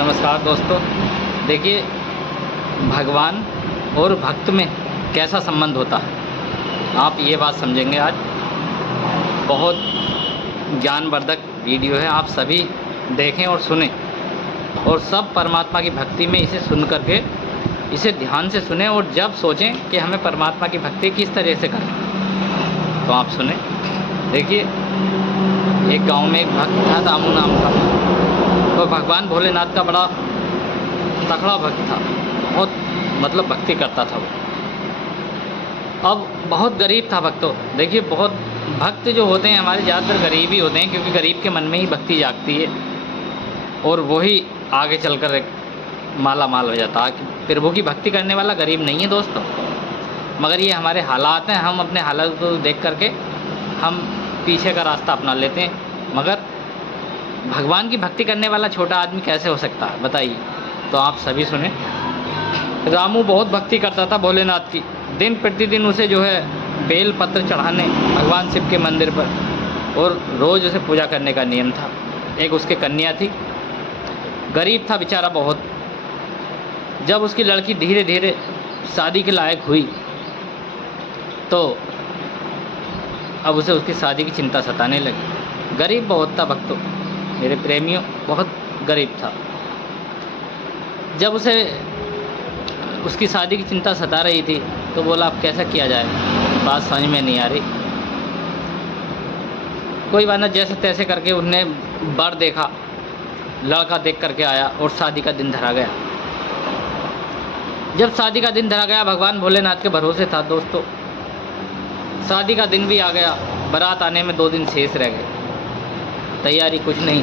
नमस्कार दोस्तों। देखिए, भगवान और भक्त में कैसा संबंध होता है, आप ये बात समझेंगे आज। बहुत ज्ञानवर्धक वीडियो है, आप सभी देखें और सुनें, और सब परमात्मा की भक्ति में इसे सुन करके इसे ध्यान से सुने, और जब सोचें कि हमें परमात्मा की भक्ति किस तरह से करें तो आप सुने। देखिए, एक गांव में एक भक्त था, दामू नाम था। तो भगवान भोलेनाथ का बड़ा तगड़ा भक्त था, बहुत मतलब भक्ति करता था वो। अब बहुत गरीब था भक्तों। देखिए, बहुत भक्त जो होते हैं हमारे ज़्यादातर गरीब ही होते हैं, क्योंकि गरीब के मन में ही भक्ति जागती है और वही आगे चलकर एक माला माल हो जाता है। प्रभु की भक्ति करने वाला गरीब नहीं है दोस्तों, मगर ये हमारे हालात हैं। हम अपने हालात को देख करके हम पीछे का रास्ता अपना लेते हैं, मगर भगवान की भक्ति करने वाला छोटा आदमी कैसे हो सकता है बताइए। तो आप सभी सुने। रामू बहुत भक्ति करता था भोलेनाथ की। दिन प्रतिदिन उसे जो है बेल पत्र चढ़ाने भगवान शिव के मंदिर पर, और रोज़ उसे पूजा करने का नियम था। एक उसकी कन्या थी, गरीब था बेचारा बहुत। जब उसकी लड़की धीरे धीरे शादी के लायक हुई तो अब उसे उसकी शादी की चिंता सताने लगी। गरीब बहुत था भक्तों, मेरे प्रेमियों, बहुत गरीब था। जब उसे उसकी शादी की चिंता सता रही थी तो बोला अब कैसा किया जाए, बात समझ में नहीं आ रही। कोई बात ना, जैसे तैसे करके उसने वर देखा, लड़का देख करके आया और शादी का दिन धरा गया। जब शादी का दिन धरा गया, भगवान भोलेनाथ के भरोसे था दोस्तों। शादी का दिन भी आ गया, बारात आने में 2 दिन शेष रह गए, तैयारी कुछ नहीं।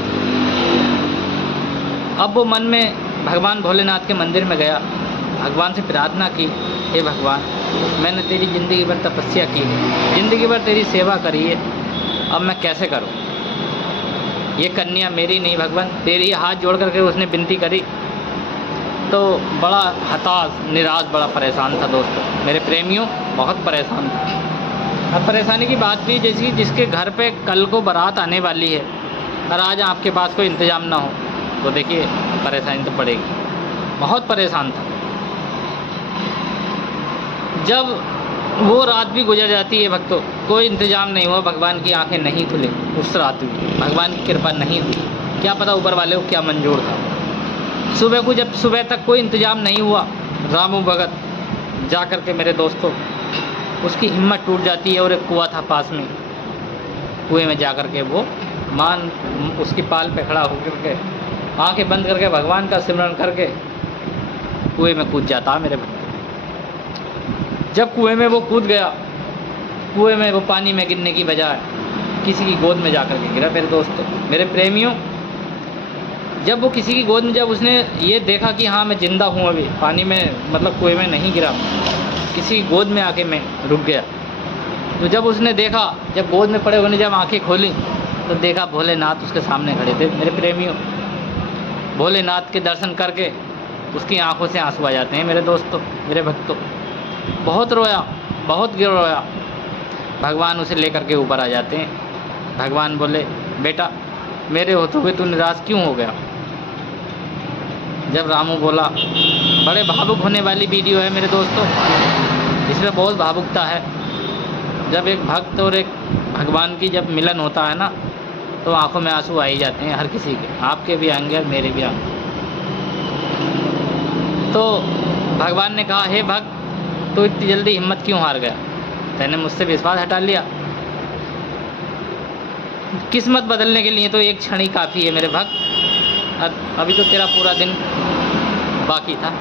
अब वो मन में भगवान भोलेनाथ के मंदिर में गया, भगवान से प्रार्थना की, हे भगवान, मैंने तेरी ज़िंदगी भर तपस्या की है, ज़िंदगी भर तेरी सेवा करी है, अब मैं कैसे करूं? ये कन्या मेरी नहीं भगवान, तेरी। हाथ जोड़ करके उसने विनती करी तो बड़ा हताश, निराश, बड़ा परेशान था दोस्तों। मेरे प्रेमियों, बहुत परेशान था। अब परेशानी की बात भी जैसी जिसके घर पे कल को बारात आने वाली है और आज आपके पास कोई इंतज़ाम ना हो तो देखिए परेशानी तो पड़ेगी। बहुत परेशान था। जब वो रात भी गुजर जाती है भक्तों, कोई इंतज़ाम नहीं हुआ, भगवान की आंखें नहीं खुली उस रात भी, भगवान की कृपा नहीं हुई। क्या पता ऊपर वाले को क्या मंजूर था। सुबह को जब सुबह तक कोई इंतज़ाम नहीं हुआ, रामू भगत जा कर के मेरे दोस्तों उसकी हिम्मत टूट जाती है, और एक कुआं था पास में, कुएं में जा कर के वो उसकी पाल पे खड़ा होकर के आंखें बंद करके भगवान का सिमरन करके कुएं में कूद जाता मेरे भक्त। जब कुएं में वो कूद गया, कुएं में वो पानी में गिरने की बजाय किसी की गोद में जा कर के गिरा मेरे दोस्तों, मेरे प्रेमियों। जब वो किसी की गोद में, जब उसने ये देखा कि हाँ मैं ज़िंदा हूँ, अभी पानी में मतलब कुएं में नहीं गिरा, किसी की गोद में आके मैं रुक गया। तो जब उसने देखा, जब गोद में पड़े होने जब आंखें खोली तो देखा भोलेनाथ उसके सामने खड़े थे मेरे प्रेमियों। भोलेनाथ के दर्शन करके उसकी आंखों से आंसू आ जाते हैं मेरे दोस्तों, मेरे भक्तों। बहुत रोया, बहुत रोया। भगवान उसे लेकर के ऊपर आ जाते हैं। भगवान बोले, बेटा मेरे होते हुए तू निराश क्यों हो गया? जब रामू बोला, बड़े भावुक होने वाली वीडियो है मेरे दोस्तों, इसमें बहुत भावुकता है। जब एक भक्त और एक भगवान की जब मिलन होता है ना, तो आंखों में आंसू आ ही जाते हैं हर किसी के, आपके भी आएंगे और मेरे भी आएंगे। तो भगवान ने कहा, हे भक्त, तो इतनी जल्दी हिम्मत क्यों हार गया? मैंने मुझसे विश्वास हटा लिया। किस्मत बदलने के लिए तो एक क्षण ही काफ़ी है मेरे भक्त। अभी तो तेरा पूरा दिन बाकी था।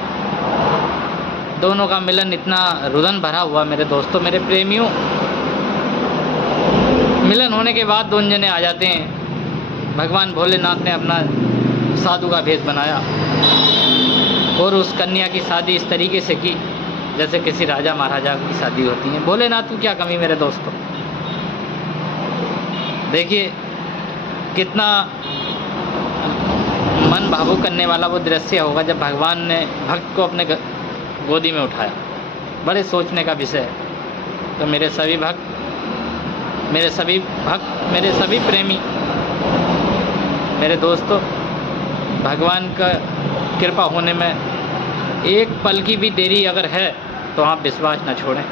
दोनों का मिलन इतना रुदन भरा हुआ मेरे दोस्तों, मेरे प्रेमियों। मिलन होने के बाद दोनों जने आ जाते हैं। भगवान भोलेनाथ ने अपना साधु का भेष बनाया और उस कन्या की शादी इस तरीके से की जैसे किसी राजा महाराजा की शादी होती है। भोलेनाथ की क्या कमी मेरे दोस्तों। देखिए कितना मन भावुक करने वाला वो दृश्य होगा जब भगवान ने भक्त को अपने गोदी में उठाया। बड़े सोचने का विषय है। तो मेरे सभी भक्त, मेरे सभी प्रेमी, मेरे दोस्तों, भगवान का कृपा होने में एक पल की भी देरी अगर है तो आप विश्वास न छोड़ें,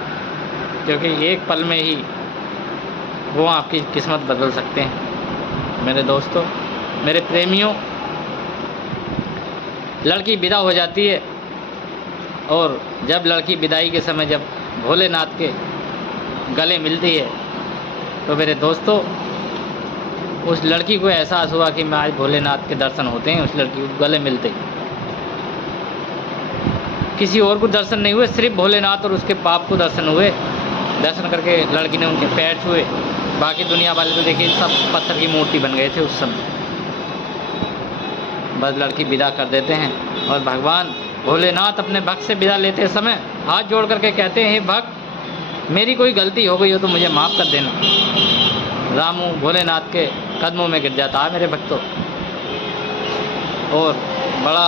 क्योंकि एक पल में ही वो आपकी किस्मत बदल सकते हैं। मेरे दोस्तों, मेरे प्रेमियों, लड़की विदा हो जाती है और जब लड़की विदाई के समय जब भोलेनाथ के गले मिलती है तो मेरे दोस्तों, उस लड़की को एहसास हुआ कि मैं आज भोलेनाथ के दर्शन होते हैं। उस लड़की को गले मिलते ही किसी और को दर्शन नहीं हुए, सिर्फ भोलेनाथ और उसके पाप को दर्शन हुए। दर्शन करके लड़की ने उनके पैर छुए, बाकी दुनिया वाले तो देखिए सब पत्थर की मूर्ति बन गए थे उस समय। बस लड़की विदा कर देते हैं और भगवान भोलेनाथ अपने भक्त से विदा लेते समय हाथ जोड़ करके कहते हैं, हे भक्त, मेरी कोई गलती हो गई हो तो मुझे माफ़ कर देना। रामू भोलेनाथ के कदमों में गिर जाता है मेरे भक्तों, और बड़ा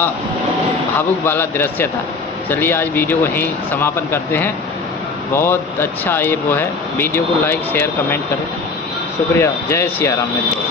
भावुक वाला दृश्य था। चलिए आज वीडियो को यहीं समापन करते हैं। बहुत अच्छा ये वो है, वीडियो को लाइक शेयर कमेंट करें। शुक्रिया। जय सिया राम मेरे दोस्त।